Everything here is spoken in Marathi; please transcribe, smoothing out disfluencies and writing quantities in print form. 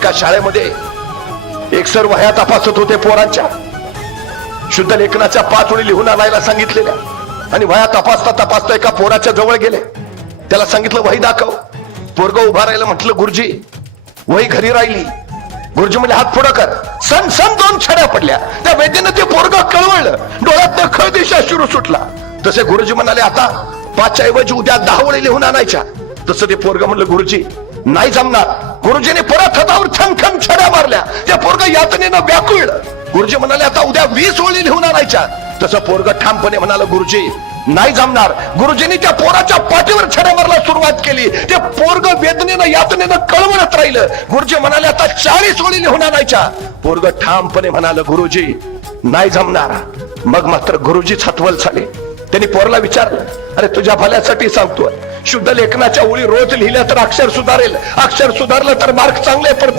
एका शाळेमध्ये एक सर वह्या तपासत होते पोरांच्या. शुद्ध लेखनाच्या 5 ओळी लिहून आणायला सांगितलेल्या आणि वह्या तपासता तपासता एका पोराच्या जवळ गेले. त्याला सांगितलं वही दाखव. पोरग उभा राहिलं. म्हटलं गुरुजी वही घरी राहिली. गुरुजी म्हणजे हात पुढं कर. सन सन 2 छड्या पडल्या. त्या वेदीनं ते पोरग कळवळलं. डोळ्यात खळ दिशा सुरू सुटला. तसे गुरुजी म्हणाले आता 5च्या ऐवजी उद्या 10 ओळी लिहून आणायच्या. तसं ते पोरग म्हणलं गुरुजी नाही जमणार. गुरुजीने परत हातावर खम छड्या मारल्या. त्या पोरग यातनेनं व्याकुळलं. गुरुजी म्हणाले आता उद्या 20 ओळी लिहून आणायच्या. तसं पोरग ठामपणे म्हणाल गुरुजी नाही जमणार. गुरुजींनी त्या पोराच्या पाठीवर छड्या मारायला सुरुवात केली. ते पोरग वेदनेनं यातनेनं कळवळत राहिलं. गुरुजी म्हणाले आता 40 ओळी लिहून आणायच्या. पोरग ठामपणे म्हणाल गुरुजी नाही जमणार. मग मात्र गुरुजीच हतवल झाले. त्यांनी पोरला विचारलं अरे तुझ्या भल्यासाठी सांगतोय. शुद्ध लेखनाच्या ओळी रोज लिहिल्या तर अक्षर सुधारेल. अक्षर सुधारलं तर मार्क चांगले पडतील.